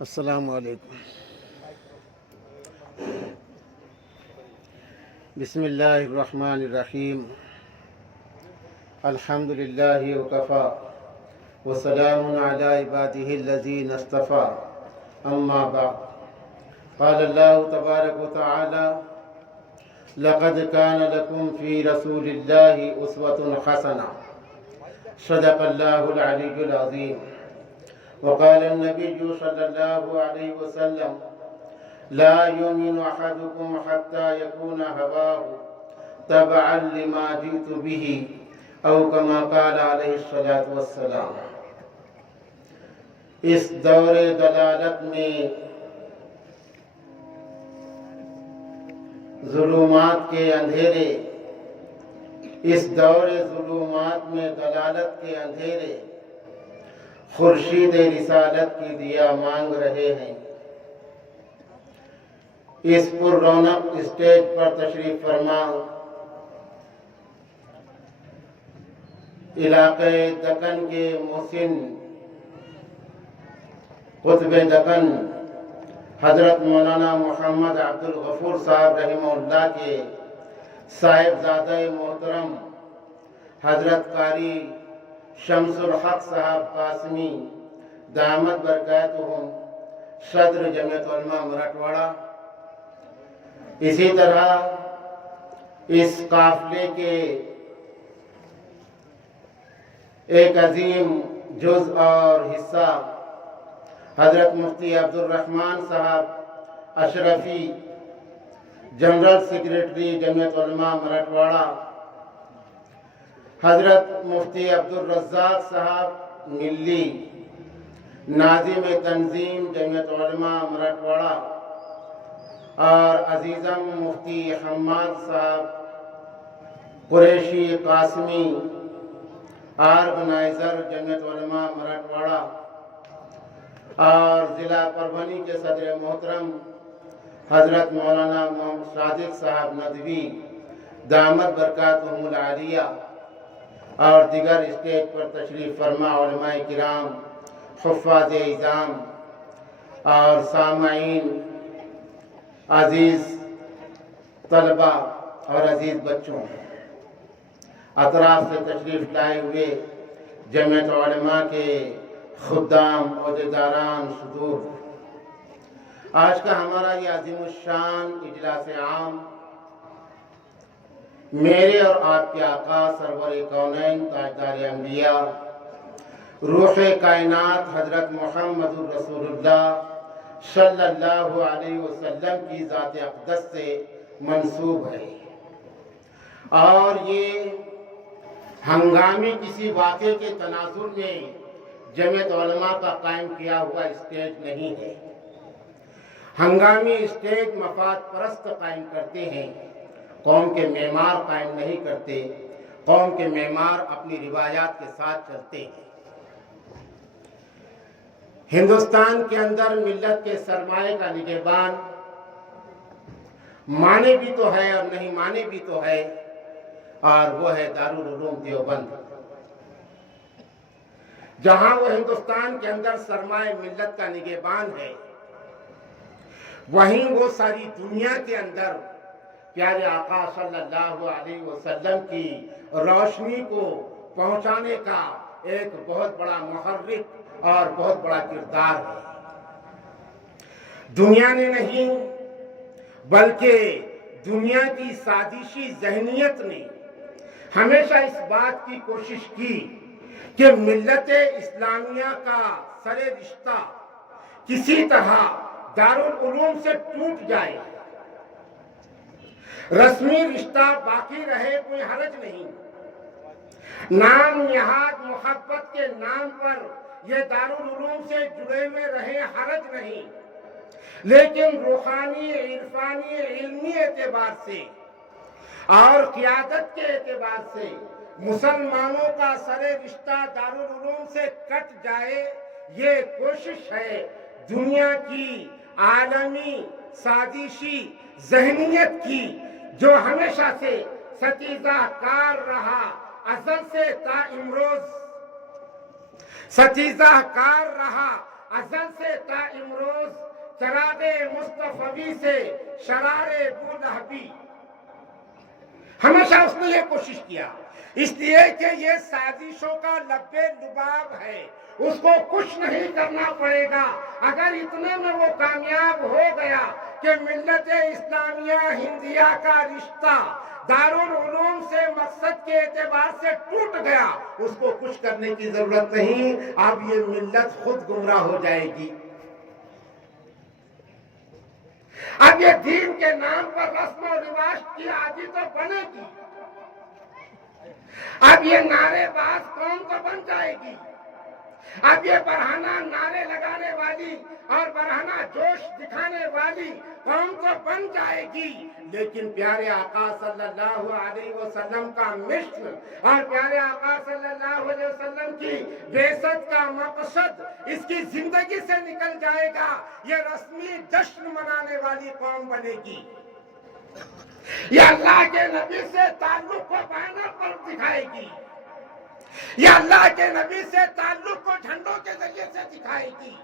السلام علیکم۔ بسم اللہ الرحمن الرحیم۔ الحمد للہ وکفیٰ وسلام علی عبادہ الذین اصطفیٰ، اما بعد۔ قال اللہ تبارک وتعالی: لقد كان لكم في رسول الله أسوة حسنة، صدق الله العلي العظيم۔ وقال النبي صلى الله عليه وسلم: لا يؤمن أحدكم حتى يكون هواه تبعا لما جئت به، أو كما قال عليه الصلاة والسلام۔ اس دور دلالت میں ظلمات کے اندھیرے، اس دور ظلمات میں دلالت کے اندھیرے خورشید رسالت کی دیا مانگ رہے ہیں۔ اس پر رونق اسٹیج پر تشریف فرما علاقے دکن کے محسن قطب دکن حضرت مولانا محمد عبد الغفور صاحب رحمہ اللہ کے صاحبزادہ محترم حضرت قاری شمس الحق صاحب قاسمی دامت برکاتہم صدر جمعیت علماء مراٹھواڑہ، اسی طرح اس قافلے کے ایک عظیم جز اور حصہ حضرت مفتی عبد الرحمن صاحب اشرفی، جنرل سیکریٹری جمعیت علماء مراٹھواڑہ، حضرت مفتی عبد الرزاق صاحب ملی، ناظم تنظیم جمعیت علماء مراٹھواڑہ، اور عزیزم مفتی حماد صاحب قریشی قاسمی، آرگنائزر جمعیت علماء مراٹھواڑہ، اور ضلع پربھنی کے صدر محترم حضرت مولانا محمد صادق صاحب ندوی دامت برکاتہم العالیہ، اور دیگر اسٹیج پر تشریف فرما علماء کرام، حفاظ اعظام اور سامعین، عزیز طلبہ اور عزیز بچوں، اطراف سے تشریف لائے ہوئے جمعیت علماء کے خدام، عہدیداران، صدور، آج کا ہمارا یہ عظیم الشان اجلاس عام میرے اور آپ کے آقا سرور کونین تاجدار انبیاء روح کائنات حضرت محمد رسول اللہ صلی اللہ علیہ وسلم کی ذات اقدس سے منسوب ہے، اور یہ ہنگامی کسی واقعے کے تناظر میں جمعیت علماء کا قائم کیا ہوا اسٹیج نہیں ہے۔ ہنگامی اسٹیج مفاد پرست قائم کرتے ہیں، قوم کے معمار قائم نہیں کرتے۔ قوم کے معمار اپنی روایات کے ساتھ چلتے ہیں۔ ہندوستان کے اندر ملت کے سرمایہ کا نگہبان مانے بھی تو ہے اور نہیں مانے بھی تو ہے، اور وہ ہے دارالعلوم دیوبند۔ جہاں وہ ہندوستان کے اندر سرمایہ ملت کا نگہبان ہے، وہیں وہ ساری دنیا کے اندر پیارے آقا صلی اللہ علیہ وسلم کی روشنی کو پہنچانے کا ایک بہت بڑا محرک اور بہت بڑا کردار ہے۔ دنیا نے نہیں بلکہ دنیا کی سازشی ذہنیت نے ہمیشہ اس بات کی کوشش کی کہ ملت اسلامیہ کا سر رشتہ کسی طرح دارالعلوم سے ٹوٹ جائے، رسمی رشتہ باقی رہے، کوئی حرج نہیں، نام نہاد محبت کے نام پر یہ دارالعلوم سے جڑے ہوئے رہے، حرج نہیں، لیکن روحانی، عرفانی، علمی اعتبار سے اور قیادت کے اعتبار سے مسلمانوں کا سر رشتہ دارالعلوم سے کٹ جائے، یہ کوشش ہے دنیا کی عالمی سازشی ذہنیت کی، جو ہمیشہ سے ستیزہ کار رہا، ازل سے تا امروز ستیزہ کار رہا، ازل سے تا امروز چراغ مصطفی سے شرار بولہبی، ہمیشہ اس نے یہ کوشش کیا، اس لیے کہ یہ سازشوں کا لب لباب ہے، اس کو کچھ نہیں کرنا پڑے گا۔ اگر اتنے میں وہ کامیاب ہو گیا کہ ملت اسلامیہ ہندیہ کا رشتہ دارالعلوم سے مقصد کے اعتبار سے ٹوٹ گیا، اس کو کچھ کرنے کی ضرورت نہیں، اب یہ ملت خود گمراہ ہو جائے گی۔ اب یہ دین کے نام پر رسم و رواج کی عادی تو بنے گی، اب یہ نعرے باز قوم تو بن جائے گی، اب یہ برہنہ نعرے لگانے والی اور برہنہ جوش دکھانے والی قوم تو بن جائے گی، لیکن پیارے آقا صلی اللہ علیہ وسلم کا مشن اور پیارے آقا صلی اللہ علیہ وسلم کی بعثت کا مقصد اس کی زندگی سے نکل جائے گا، یہ رسمی جشن منانے والی قوم بنے گی، یہ اللہ کے نبی سے تعلق کو بینر پر دکھائے گی، یہ اللہ کے نبی سے تعلق کو جھنڈوں کے ذریعے سے دکھائے گی،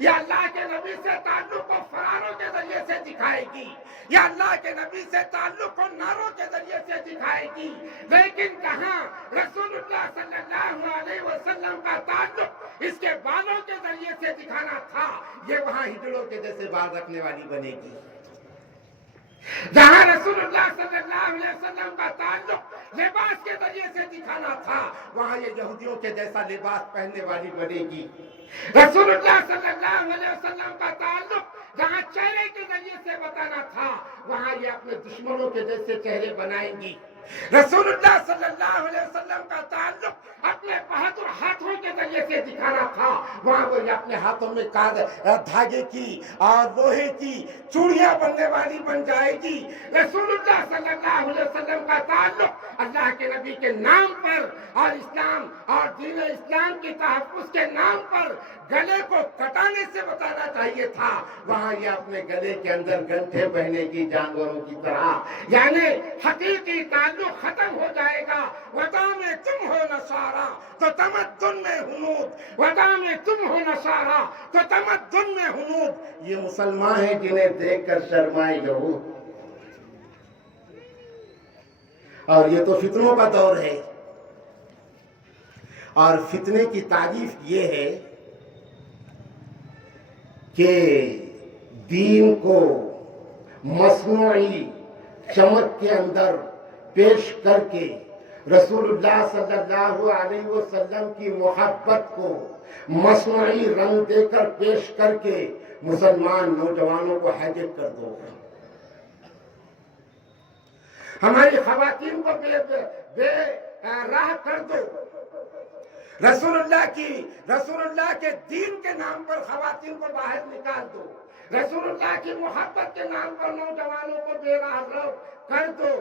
یہ اللہ کے نبی سے تعلق کو فراروں کے ذریعے سے دکھائے گی، یہ اللہ کے نبی سے تعلق کو نعروں کے ذریعے سے دکھائے گی، لیکن کہاں رسول اللہ صلی اللہ علیہ وسلم کا تعلق اس کے بالوں کے ذریعے سے دکھانا تھا، یہ وہاں ہجڑوں کے جیسے بال رکھنے والی بنے گی۔ جہاں رسول اللہ صلی اللہ علیہ وسلم کا تعلق لباس کے ذریعے سے دکھانا تھا، وہاں یہ یہودیوں کے جیسا لباس پہننے والی بنے گی۔ رسول اللہ صلی اللہ علیہ وسلم کا تعلق جہاں چہرے کے ذریعے سے بتانا تھا، وہاں یہ اپنے دشمنوں کے جیسے چہرے بنائیں گی۔ رسول اللہ صلی اللہ علیہ وسلم کا تعلق اپنے بہادر ہاتھوں کے ذریعے سے دکھانا تھا، وہاں وہ اپنے ہاتھوں میں دھاگے کی اور لوہے کی چوڑیاں بننے والی بن جائے گی۔ رسول اللہ صلی اللہ علیہ وسلم کا تعلق اللہ کے نبی کے نام پر اور اسلام اور دین اسلام کی تحفظ کے نام پر گلے کو کٹانے سے بتانا چاہیے تھا، وہاں یہ اپنے گلے کے اندر گنٹھے پہنے کی جانوروں کی طرح، یعنی حقیقی تعلق ختم ہو جائے گا۔ وطا میں تم ہو نصارا تو تمدن میں ہنود، وطا میں تم ہو نصارا تو تمدن میں ہنود، یہ مسلمان ہیں جنہیں دیکھ کر شرمائے یہود۔ اور یہ تو فتنوں کا دور ہے، اور فتنے کی تعریف یہ ہے کہ دین کو مصنوعی چمک کے اندر پیش کر کے رسول اللہ صلی اللہ علیہ وسلم کی محبت کو مصنوعی رنگ دے کر پیش کر کے مسلمان نوجوانوں کو ہیجت کر دو، ہماری خواتین کو بے راہ کر دو، رسول اللہ کے دین کے نام پر خواتین کو باہر نکال دو، رسول اللہ کی محبت کے نام پر نوجوانوں کو بے راہ کر دو،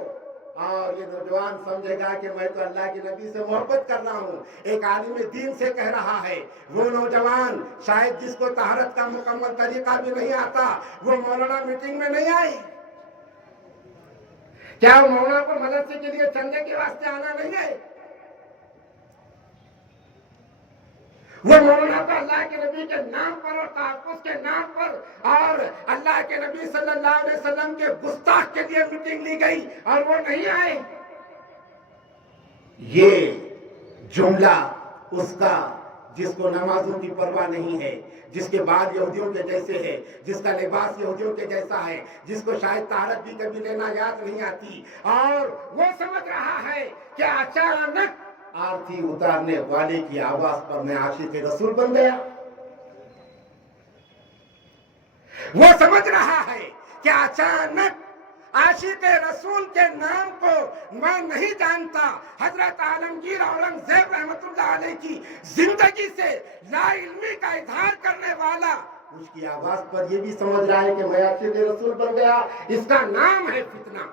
اور یہ نوجوان سمجھے گا کہ میں تو اللہ کے نبی سے محبت کر رہا ہوں، ایک عالم دین سے کہہ رہا ہے۔ وہ نوجوان شاید جس کو طہارت کا مکمل طریقہ بھی نہیں آتا، وہ مولانا میٹنگ میں نہیں آئی، کیا وہ مولانا کو مدرسے کے لیے چندے کے واسطے آنا نہیں ہے؟ وہ مولانا تو اللہ کے نبی کے نام پر اور تحفظ کے نام پر اور اللہ کے نبی صلی اللہ علیہ وسلم کے گستاخ کے لیے میٹنگ لی گئی اور وہ نہیں آئے۔ یہ جملہ اس کا جس کو نمازوں کی پرواہ نہیں ہے، جس کے بال یہودیوں کے جیسے ہے، جس کا لباس یہودیوں کے جیسا ہے، جس کو شاید طہارت بھی کبھی لینا یاد نہیں آتی، اور وہ سمجھ رہا ہے کہ اچانک آرتی اتارنے والے کی آواز پر میں عاشق رسول بن گیا۔ وہ سمجھ رہا ہے کہ اچانک عاشق رسول کے نام کو میں نہیں جانتا، حضرت عالمگیر اورنگزیب رحمت اللہ علیہ کی زندگی سے لا علمی کا اظہار کرنے والا اس کی آواز پر یہ بھی سمجھ رہا ہے کہ میں عاشق رسول بن گیا۔ اس کا نام ہے فتنہ۔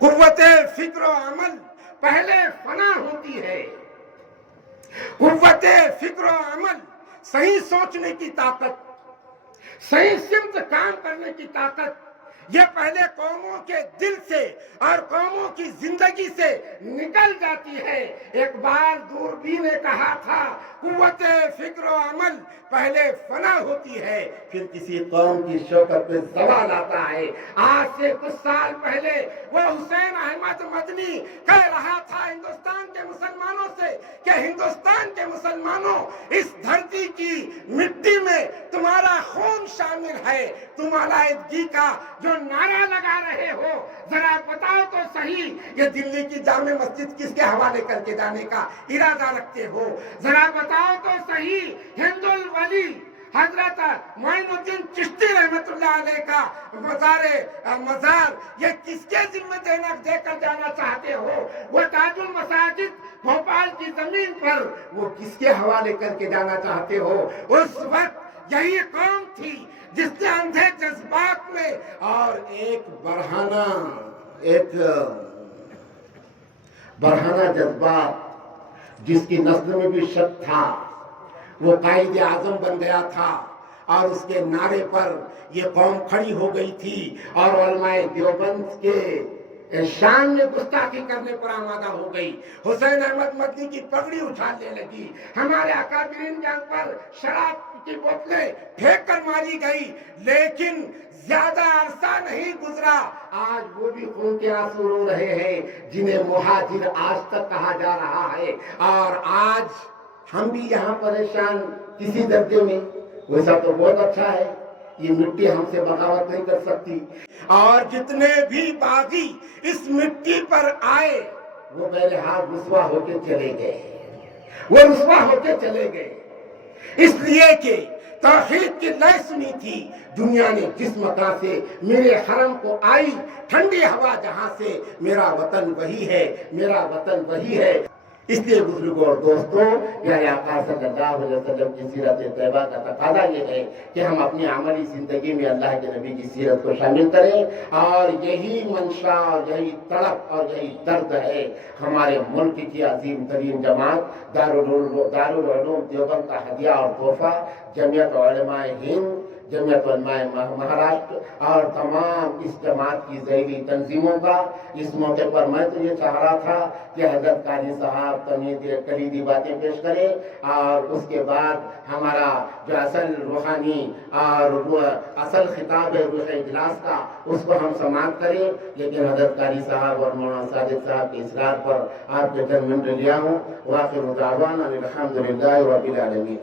قوت فکر و عمل پہلے فنا ہوتی ہے، قوت فکر و عمل صحیح سوچنے کی طاقت، صحیح سمت کام کرنے کی طاقت، یہ پہلے قوموں کے دل سے اور قوموں کی زندگی سے نکل جاتی ہے۔ ایک بار دوربین نے کہا تھا قوت فکر و عمل پہلے فنا ہوتی ہے پھر کسی قوم کی شوکت پہ زوال آتا ہے۔ آج سے کچھ سال پہلے وہ حسین احمد مدنی کہہ رہا تھا ہندوستان کے مسلمانوں سے کہ ہندوستان کے مسلمانوں اس دھرتی کی مٹی میں تمہارا خون شامل ہے۔ تم علیحدگی کا جو نعرہ لگا رہے ہو ذرا بتاؤ تو صحیح یہ دلی کی جامع مسجد کس کے حوالے کر کے جانے کا ارادہ رکھتے ہو؟ ذرا بتاؤ تو صحیح ہند الولی حضرت معین الدین چشتی رحمت اللہ علیہ کا مزار یہ کس کے ذمہ دے کر جانا چاہتے ہو؟ وہ تاج المساجد بھوپال کی زمین پر وہ کس کے حوالے کر کے جانا چاہتے ہو؟ اس وقت یہی قوم تھی جس نے اندھے جذبات میں اور ایک برہنہ جذبات جس کی نسل میں بھی شک تھا وہ قائد اعظم بن گیا تھا اور اس کے نعرے پر یہ قوم کھڑی ہو گئی تھی اور علماء دیوبند کے شان میں گستاخی کرنے پر آمادہ ہو گئی۔ حسین احمد مدنی کی پگڑی اچھالنے لگی، ہمارے اکابرین کے پر شراب کی بوتلیں پھینک کر ماری گئی، لیکن زیادہ عرصہ نہیں گزرا آج وہ بھی خون کے آنسو رو رہے ہیں جنہیں مہاجر آج تک کہا جا رہا ہے۔ اور آج ہم بھی یہاں پریشان کسی درجے میں، ویسا تو بہت اچھا ہے، یہ مٹی ہم سے بغاوت نہیں کر سکتی، اور جتنے بھی باغی اس مٹی پر آئے وہ بہرحال رسوا ہو کے چلے گئے، اس لیے کہ توحید کی لے سنی تھی۔ دنیا نے جس مکان سے میرے حرم کو آئی ٹھنڈی ہوا جہاں سے میرا وطن وہی ہے۔ اس لیے بزرگوں اور دوستوں پیارے آقا صلی اللہ علیہ وسلم کی سیرت طیبہ کا تقاضا یہ ہے کہ ہم اپنی عملی زندگی میں اللہ کے نبی کی سیرت کو شامل کریں، اور یہی منشا اور یہی تڑپ اور یہی درد ہے ہمارے ملک کی عظیم ترین جماعت دارالعلوم دیوبند کا ہدیہ اور تحفہ جمعیت علماء ہند، جمعیت علماء مہاراشٹر اور تمام اس جماعت کی ذیلی تنظیموں کا۔ اس موقع پر میں تو یہ چاہ رہا تھا کہ حضرت قاری صاحب کلیدی باتیں پیش کریں، اور اس کے بعد ہمارا جو اصل روحانی اور اصل خطاب ہے روح اجلاس کا اس کو ہم سماعت کریں، لیکن حضرت قاری صاحب اور مولانا صادق صاحب کے اصرار پر آپ کے درمیان لیا ہوں۔ وآخر دعوانا الحمدللہ رب العالمین۔